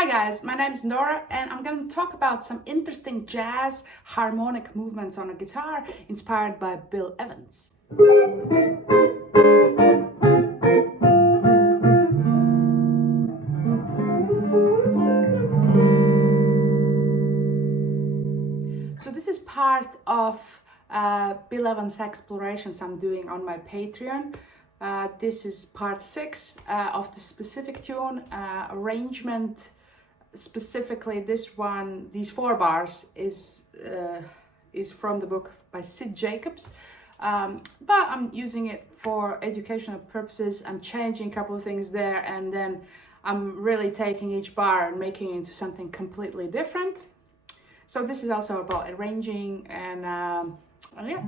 Hi guys, my name is Nora and I'm going to talk about some interesting jazz harmonic movements on a guitar inspired by Bill Evans. So this is part of Bill Evans explorations I'm doing on my Patreon. This is part 6 of the specific tune arrangement. Specifically, this one, these 4 bars is from the book by Sid Jacobs, but I'm using it for educational purposes. I'm changing a couple of things there, and then I'm really taking each bar and making it into something completely different. So this is also about arranging and yeah.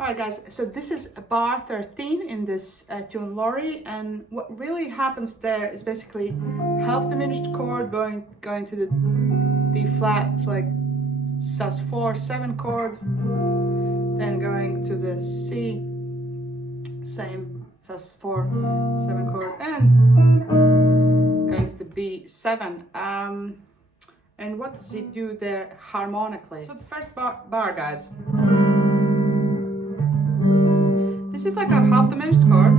Alright guys, so this is bar 13 in this tune Lori, and what really happens there is basically half diminished chord going to the D flat, it's like sus4 7 chord, then going to the C, same sus4 7 chord, and going to the B7. And what does it do there harmonically? So the first bar guys, this is like a half diminished chord,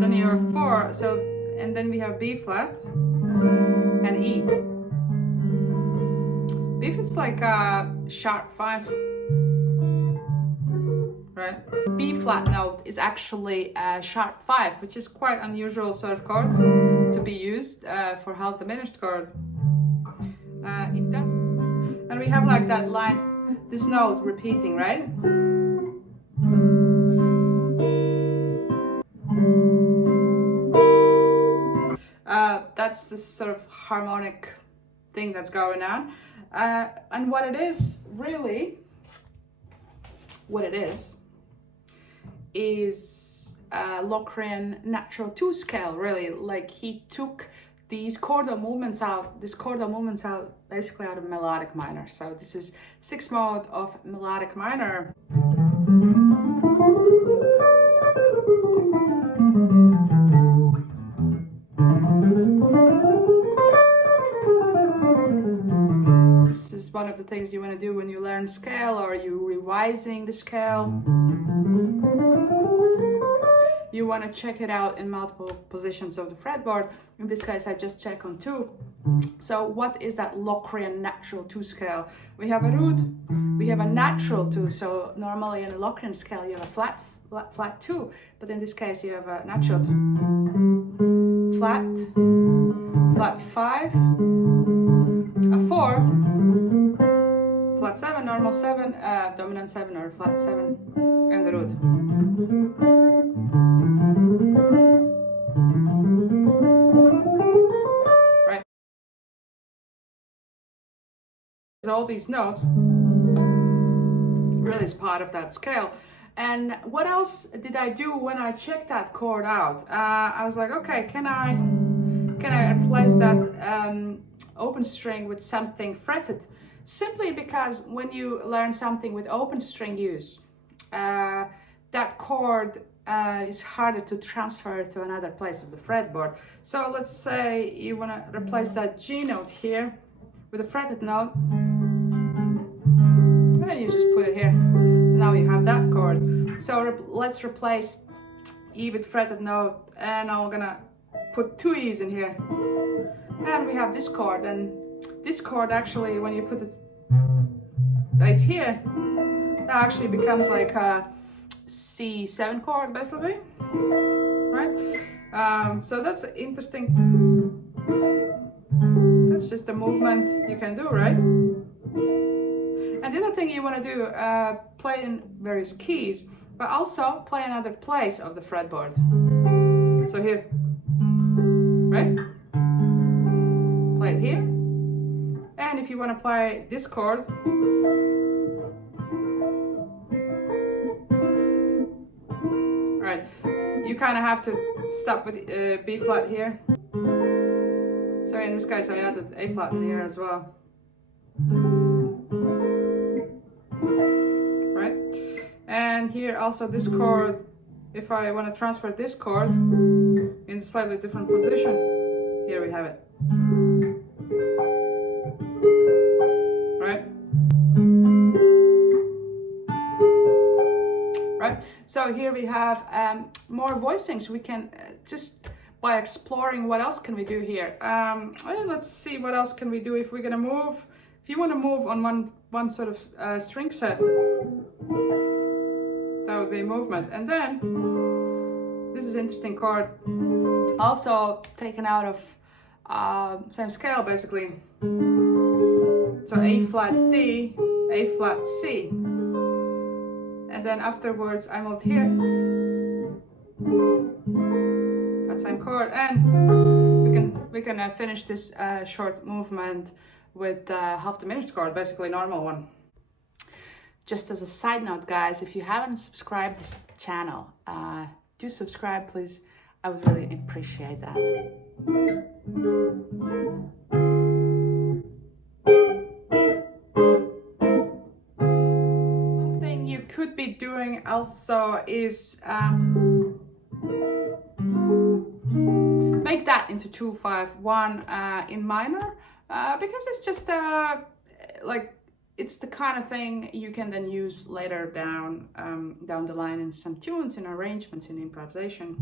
then you have 4, so, and then we have B flat and E. If it's like a sharp 5, right? B flat note is actually a sharp 5, which is quite unusual sort of chord to be used for half diminished chord. It does, and we have like that line, this note repeating, right? That's this sort of harmonic thing that's going on, and what it is really, is Locrian natural 2 scale. Really, like he took these chordal movements out, basically out of melodic minor. So this is 6th mode of melodic minor. This is one of the things you want to do when you learn scale or you're revising the scale. You want to check it out in multiple positions of the fretboard. In this case, I just check on 2. So what is that Locrian natural 2 scale? We have a root, we have a natural 2. So normally in a Locrian scale, you have a flat 2, but in this case, you have a natural 2. Flat 5, a 4, flat 7, normal 7, dominant 7 or flat 7, and the root. Right. All these notes really is part of that scale. And what else did I do when I checked that chord out? I was like, okay, can I replace that open string with something fretted? Simply because when you learn something with open string use, that chord is harder to transfer to another place of the fretboard. So let's say you want to replace that G note here with a fretted note, and you just put it here. So now you have that chord. So let's replace E with fretted note, and I'm gonna put 2 E's in here, and we have this chord. And this chord actually, when you put it bass here, that actually becomes like a C7 chord basically, right? So that's interesting. That's just a movement you can do, right? And the other thing you want to do, play in various keys, but also play another place of the fretboard. So here, right? Play it here. And if you want to play this chord, right, you kind of have to stop with B flat here. So in this case, I added A flat in here as well. here also this chord, if I want to transfer this chord in a slightly different position, here we have it. Right? Right? So here we have more voicings. We can just by exploring what else can we do here. Let's see what else can we do if we're gonna move. If you want to move on one sort of string set, that would be movement. And then this is interesting chord, also taken out of same scale basically. So A flat D, A flat C, and then afterwards I moved here. That same chord, and we can finish this short movement with half diminished chord, basically normal one. Just as a side note, guys, if you haven't subscribed to the channel, do subscribe, please. I would really appreciate that. One thing you could be doing also is make that into 2-5-1 in minor, because it's just like it's the kind of thing you can then use later down the line in some tunes, in arrangements, in improvisation.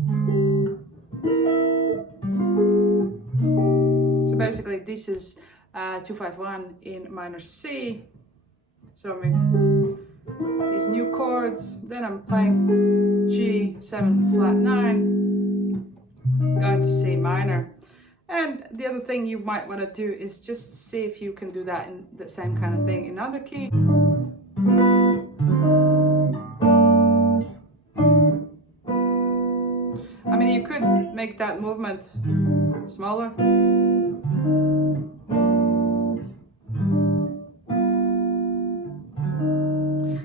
So basically this is 2-5-1 in minor C. So these new chords, then I'm playing G, 7 flat 9, going to C minor. And the other thing you might want to do is just see if you can do that in the same kind of thing in other key. I mean, you could make that movement smaller.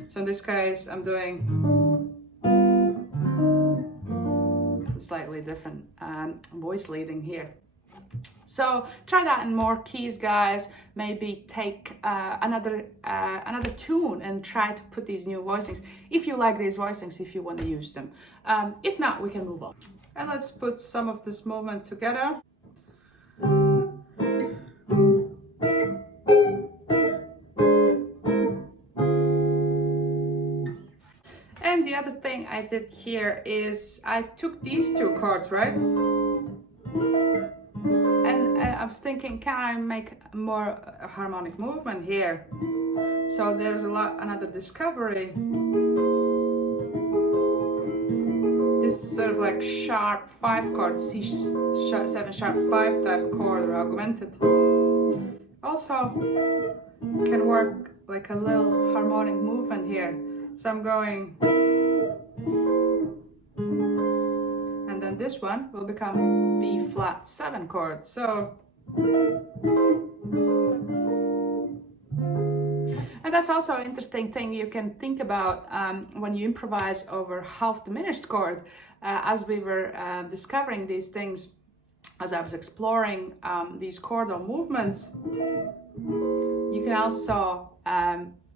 So in this case, I'm doing slightly different voice leading here. So try that in more keys, guys. Maybe take another tune and try to put these new voicings. If you like these voicings, if you want to use them. If not, we can move on. And let's put some of this movement together. And the other thing I did here is I took these two chords, right? And I was thinking, can I make more harmonic movement here? So there's another discovery. This sort of like sharp 5 chord, C7 sharp 5 type chord, or augmented. Also can work like a little harmonic movement here. So I'm going, and then this one will become B flat 7 chord. So, and that's also an interesting thing you can think about when you improvise over half diminished chord. As we were discovering these things, as I was exploring these chordal movements, you can also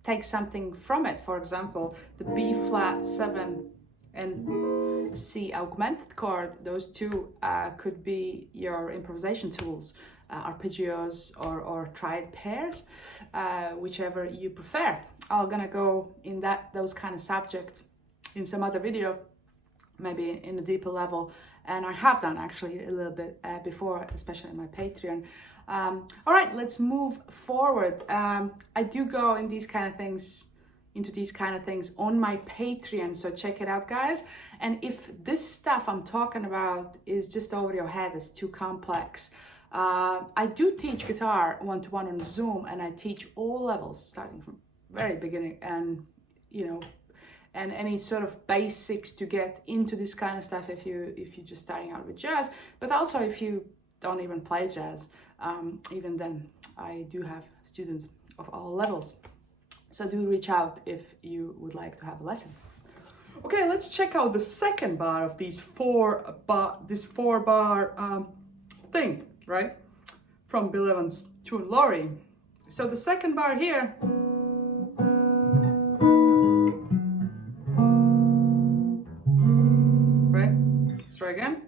take something from it. For example, the B flat 7 and C augmented chord, those two could be your improvisation tools, arpeggios or triad pairs, whichever you prefer. I'm gonna go in those kind of subjects in some other video, maybe in a deeper level, and I have done actually a little bit before, especially in my Patreon. All right, let's move forward. I do go into these kind of things on my Patreon, so check it out, guys. And if this stuff I'm talking about is just over your head, it's too complex, I do teach guitar one-to-one on Zoom, and I teach all levels, starting from very beginning, and and any sort of basics to get into this kind of stuff if you're just starting out with jazz, but also if you don't even play jazz. Even then, I do have students of all levels. So do reach out if you would like to have a lesson. Okay, let's check out the second bar of this four bar thing, right? From Bill Evans' tune Locrian. So the second bar here try again.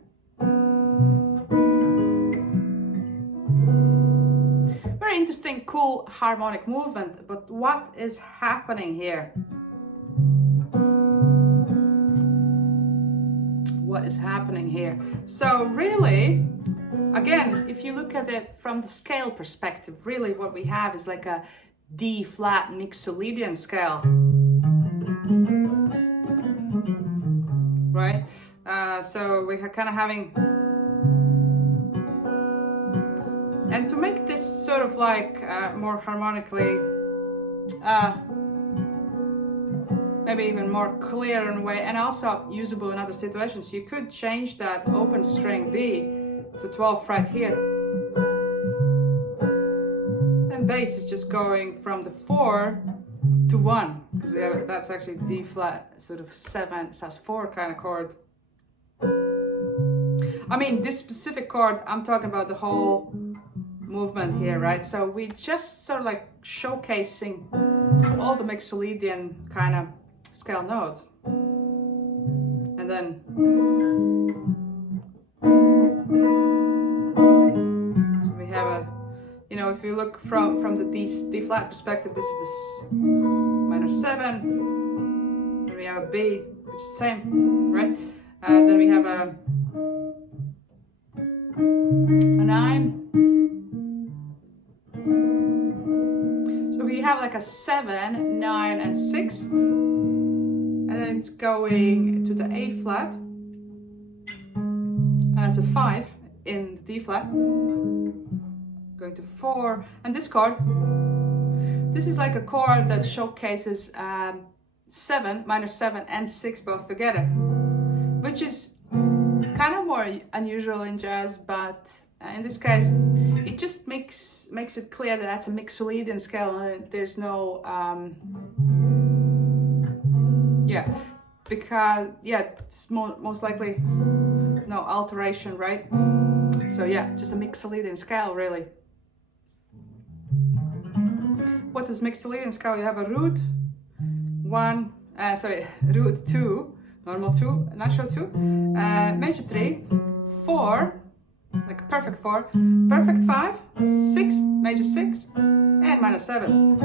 Very interesting, cool harmonic movement, but what is happening here? What is happening here? So really, again, if you look at it from the scale perspective, really what we have is like a D flat mixolydian scale, right? So we are kind of having, and to make this sort of like more harmonically, maybe even more clear in a way, and also usable in other situations, you could change that open string B to 12th fret here. And bass is just going from the 4 to 1, because we have, that's actually D flat, sort of 7 sus4 kind of chord. I mean, this specific chord, I'm talking about the whole movement here, right? So we just sort of like showcasing all the mixolydian kind of scale notes. And then we have a, you know, if you look from the D flat perspective, this is this minor 7. Then we have a B, which is the same, right? Then we have a 9. So we have like a 7, 9, and 6. And then it's going to the A flat as a 5 in the D flat, going to 4, and this chord, this is like a chord that showcases 7, minor 7 and 6 both together, which is kind of more unusual in jazz, but in this case it just makes it clear that that's a mixolydian scale, and there's no because it's most likely no alteration, right? So yeah, just a mixolydian scale really. What is mixolydian scale? You have a root 1, root 2, normal 2, natural 2, major 3, 4, like perfect 4, perfect 5, 6, major 6, and minor 7.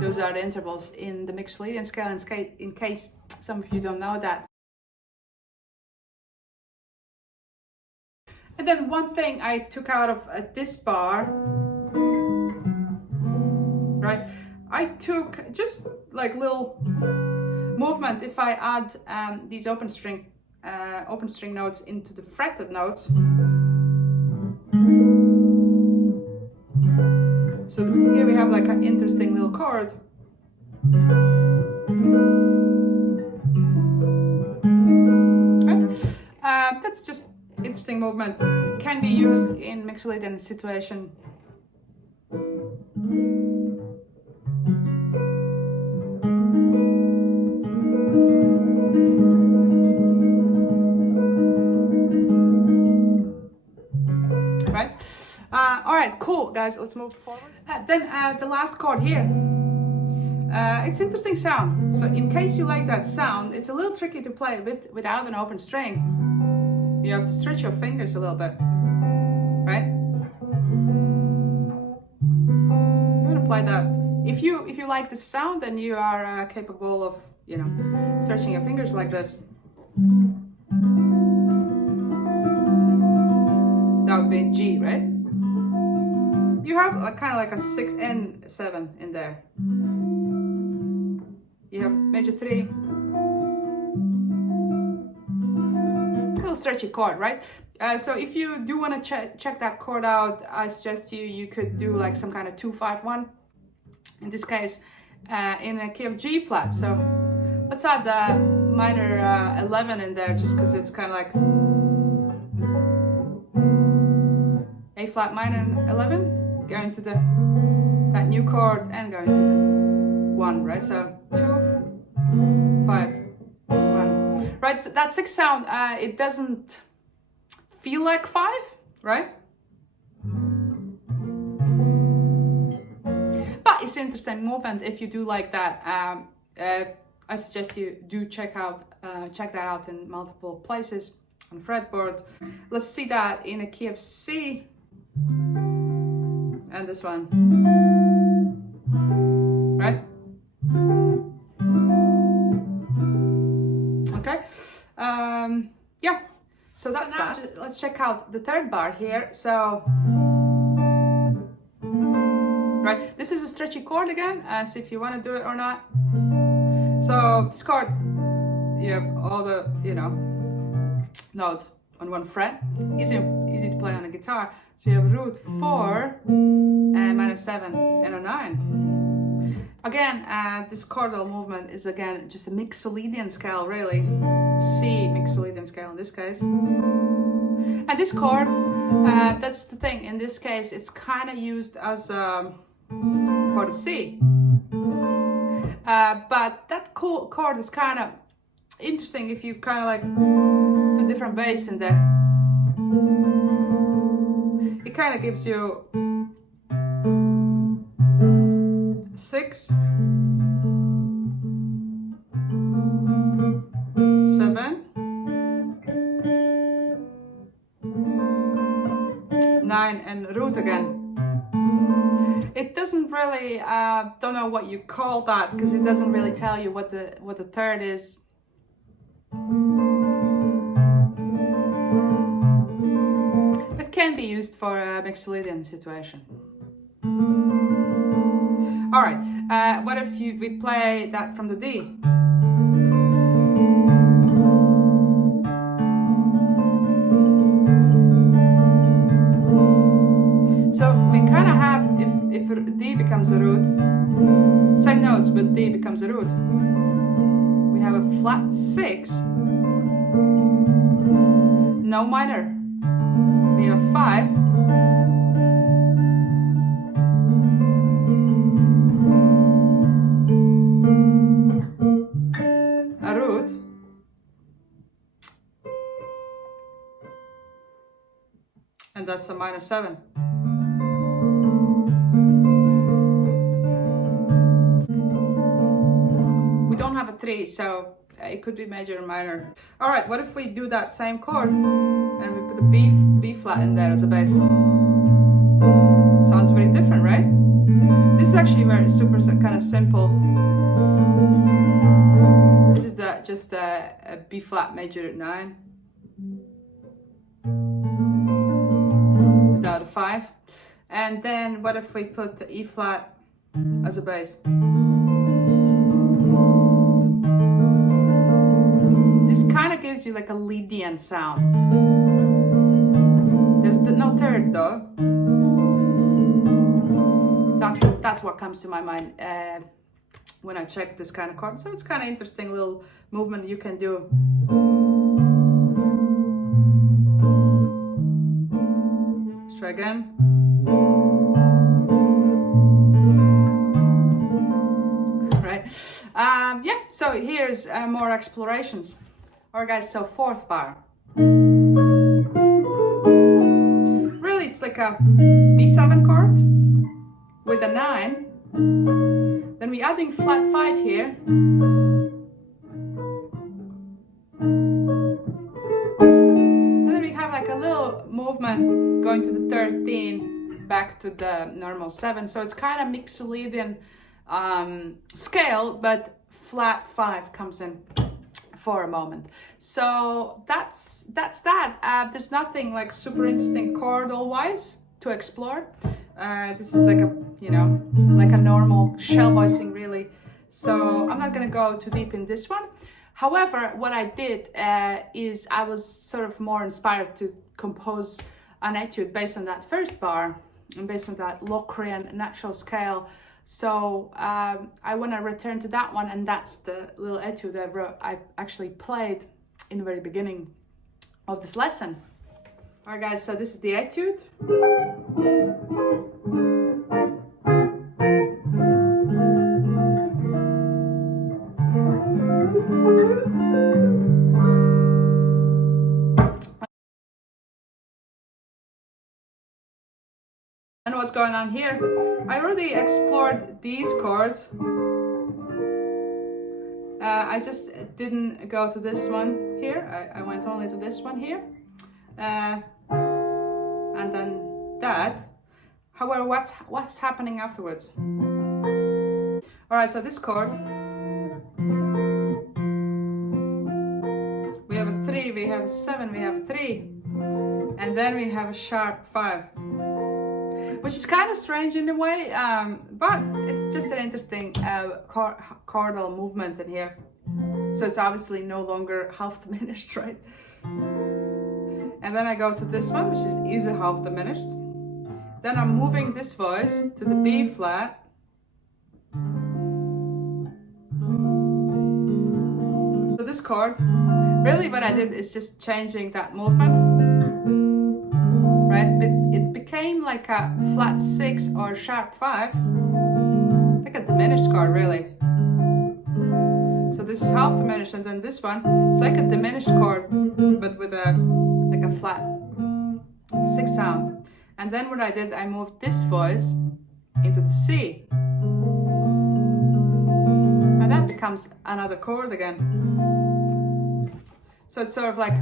Those are the intervals in the mixolydian scale, in case some of you don't know that. And then one thing I took out of this bar, right? I took just like little movement. If I add these open string notes into the fretted notes. So here we have like an interesting little chord. Right? That's just interesting movement. Can be used in mixolydian situation. Right? All right, cool, guys. Let's move forward. Then the last chord here. It's interesting sound. So in case you like that sound, it's a little tricky to play without an open string. You have to stretch your fingers a little bit, right? I'm gonna play that. If you like the sound, then you are capable of, you know, stretching your fingers like this. That would be G, right? You have kind of like a 6 and 7 in there. You have major 3. Little stretchy chord, right? So if you do want to check that chord out, I suggest you could do like some kind of 2-5-1. In this case, in a key of G flat. So let's add the minor 11 in there, just because it's kind of like A flat minor 11, going to that new chord and going to the 1, right? So 2, 5, 1, right? So that 6 sound, it doesn't feel like 5, right? But it's an interesting movement if you do like that. I suggest you do check that out in multiple places. on fretboard. Let's see that in a key of C, and this one, right? Okay, yeah, so that's that. Let's check out the third bar here. So, right, this is a stretchy chord again, as if you want to do it or not. So this chord, you have all the, you know, notes on one fret, easy to play on a guitar. So you have root 4 and minor 7 and a 9. Again, this chordal movement is again just a Mixolydian scale, really. C Mixolydian scale in this case. And this chord, that's the thing, in this case it's kind of used as for the C. But that chord is kind of interesting if you kind of like put different bass in there. It kind of gives you 6, 7, 9 and root again. It doesn't really, don't know what you call that, because it doesn't really tell you what the third is. It can be used for a Mixolydian situation. All right, what if we play that from the D? So we kind of have, if D becomes a root, same notes, but D becomes a root. We have a flat 6, no minor. We have 5, a root, and that's a minor 7. We don't have a 3, so it could be major or minor. All right, what if we do that same chord and we put a B flat in there as a bass? Sounds very different, right? This is actually very super kind of simple. This is just a B flat major 9 without a 5. And then what if we put the E flat as a bass? This kind of gives you like a Lydian sound. There's no third though. That's what comes to my mind when I check this kind of chord. So it's kind of interesting little movement you can do. Let's try again. Right. Yeah, so here's more explorations. Alright guys, so fourth bar. Really, it's like a B7 chord with a 9. Then we're adding flat 5 here. And then we have like a little movement going to the 13, back to the normal 7. So it's kind of Mixolydian scale, but flat 5 comes in for a moment. So that's that. There's nothing like super interesting chordal wise to explore. This is like a, you know, like a normal shell voicing really. So I'm not gonna go too deep in this one. However, what I did is I was sort of more inspired to compose an etude based on that first bar and based on that Locrian natural scale. So I want to return to that one, and that's the little etude I actually played in the very beginning of this lesson. Alright guys, so this is the etude. And what's going on here? I already explored these chords I just didn't go to this one here. I went only to this one here. And then that. However, what's happening afterwards? All right, so this chord, we have a 3, we have a 7, we have a 3, and then we have a sharp 5, which is kind of strange in a way, but it's just an interesting chordal movement in here. So it's obviously no longer half diminished, right? And then I go to this one, which is a half diminished. Then I'm moving this voice to the B flat. So this chord, really what I did is just changing that movement, right? It became like a flat 6 or sharp 5, like a diminished chord really. So this is half diminished, and then this one, it's like a diminished chord, but with a flat 6 sound. And then what I did, I moved this voice into the C. And that becomes another chord again. So it's sort of like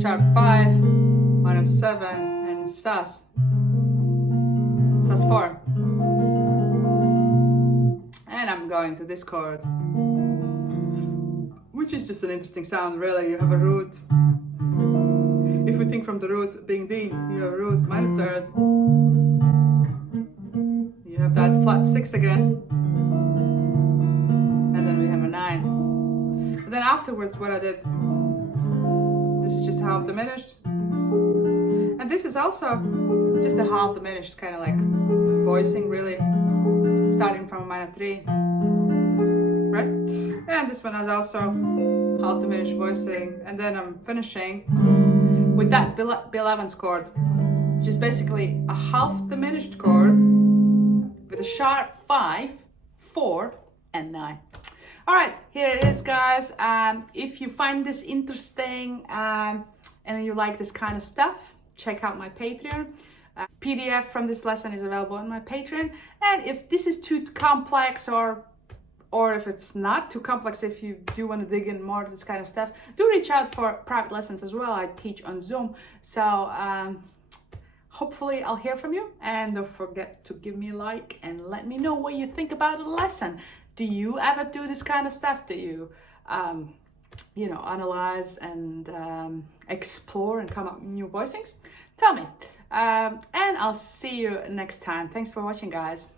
sharp 5, minor 7, and sus. Sus 4. And I'm going to this chord, which is just an interesting sound, really. You have a root. If we think from the root being D, you have a root minor 3rd. You have that flat 6 again. And then we have a 9. And then afterwards, what I did, this is just half diminished. And this is also just a half diminished, kind of like voicing, really. Starting from a minor 3. Right? And this one is also half diminished voicing. And then I'm finishing with that B11 chord, which is basically a half diminished chord with a sharp 5, 4, and 9. All right, here it is, guys. If you find this interesting and you like this kind of stuff, check out my Patreon. PDF from this lesson is available on my Patreon. And if this is too complex, or if it's not too complex, if you do want to dig in more to this kind of stuff, do reach out for private lessons as well. I teach on Zoom. So hopefully I'll hear from you. And don't forget to give me a like and let me know what you think about the lesson. Do you ever do this kind of stuff? Do you, analyze and explore and come up with new voicings? Tell me. And I'll see you next time. Thanks for watching, guys.